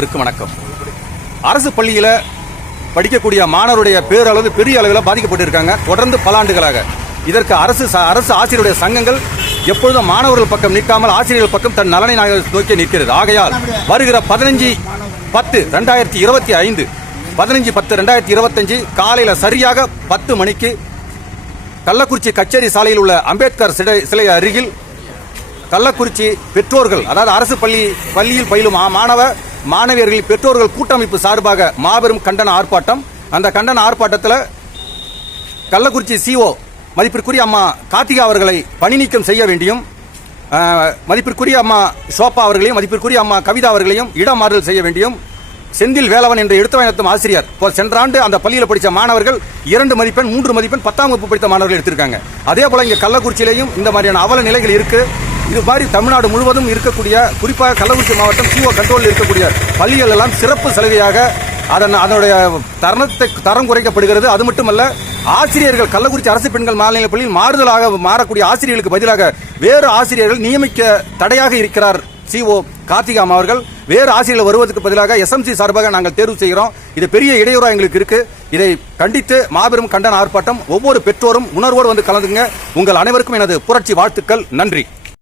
அனைவருக்கும் வணக்கம். அரசு பள்ளியில் படிக்கக்கூடிய மாணவருடைய பேரளவு பெரிய அளவில் பாதிக்கப்பட்டிருக்காங்க. தொடர்ந்து பல ஆண்டுகளாக இதற்கு அரசு ஆசிரியருடைய சங்கங்கள் எப்பொழுதும் மாணவர்கள் பக்கம் நிற்காமல் ஆசிரியர்கள் பக்கம் தன் நலனை நோக்கி நிற்கிறது. ஆகையால் வருகிற 15/10/2025 15/10/2025 காலையில் சரியாக 10 மணிக்கு கள்ளக்குறிச்சி கச்சேரி சாலையில் உள்ள அம்பேத்கர் சிலை அருகில் கள்ளக்குறிச்சி பெற்றோர்கள், அதாவது அரசு பள்ளியில் பயிலும் மாணவியர்களின் பெற்றோர்கள் கூட்டமைப்பு சார்பாக மாபெரும் கண்டன ஆர்ப்பாட்டம். அந்த கண்டன ஆர்ப்பாட்டத்தில் கள்ளக்குறிச்சி CO மதிப்பிற்குரிய அம்மா கார்த்திகா அவர்களை பணி நீக்கம் செய்ய வேண்டியும், மதிப்பிற்குரிய அம்மா ஷோபா அவர்களையும் மதிப்பிற்குரிய அம்மா கவிதா அவர்களையும் இடமாறுதல் செய்ய வேண்டியும், செந்தில் வேலவன் என்ற எடுத்து நடத்தும் ஆசிரியர் சென்ற ஆண்டு அந்த பள்ளியில் படித்த மாணவர்கள் 2 மதிப்பெண் 3 மதிப்பெண் 10ஆம் வகுப்பு படித்த மாணவர்கள் எடுத்திருக்காங்க. அதே போல இங்கே கள்ளக்குறிச்சியிலையும் இந்த மாதிரியான அவல நிலைகள் இருக்கு. இது மாதிரி தமிழ்நாடு முழுவதும் இருக்கக்கூடிய, குறிப்பாக கள்ளக்குறிச்சி மாவட்டம் CO கண்ட்ரோலில் இருக்கக்கூடிய பள்ளிகள் எல்லாம் சிறப்பு சலுகையாக அதனுடைய தரம் குறைக்கப்படுகிறது. அது மட்டுமல்ல, ஆசிரியர்கள் கள்ளக்குறிச்சி அரசு பெண்கள் மேல்நிலைப் பள்ளியில் மாறுதலாக மாறக்கூடிய ஆசிரியர்களுக்கு பதிலாக வேறு ஆசிரியர்கள் நியமிக்க தடையாக இருக்கிறார் CO கார்த்திகா அவர்கள். வேறு ஆசிரியர்கள் வருவதற்கு பதிலாக SMC சார்பாக நாங்கள் தேர்வு செய்கிறோம். இது பெரிய இடையூறாக எங்களுக்கு இருக்கு. இதை கண்டித்து மாபெரும் கண்டன ஆர்ப்பாட்டம். ஒவ்வொரு பெற்றோரும் உணர்வோடு வந்து கலந்துங்க. உங்கள் அனைவருக்கும் எனது புரட்சி வாழ்த்துக்கள். நன்றி.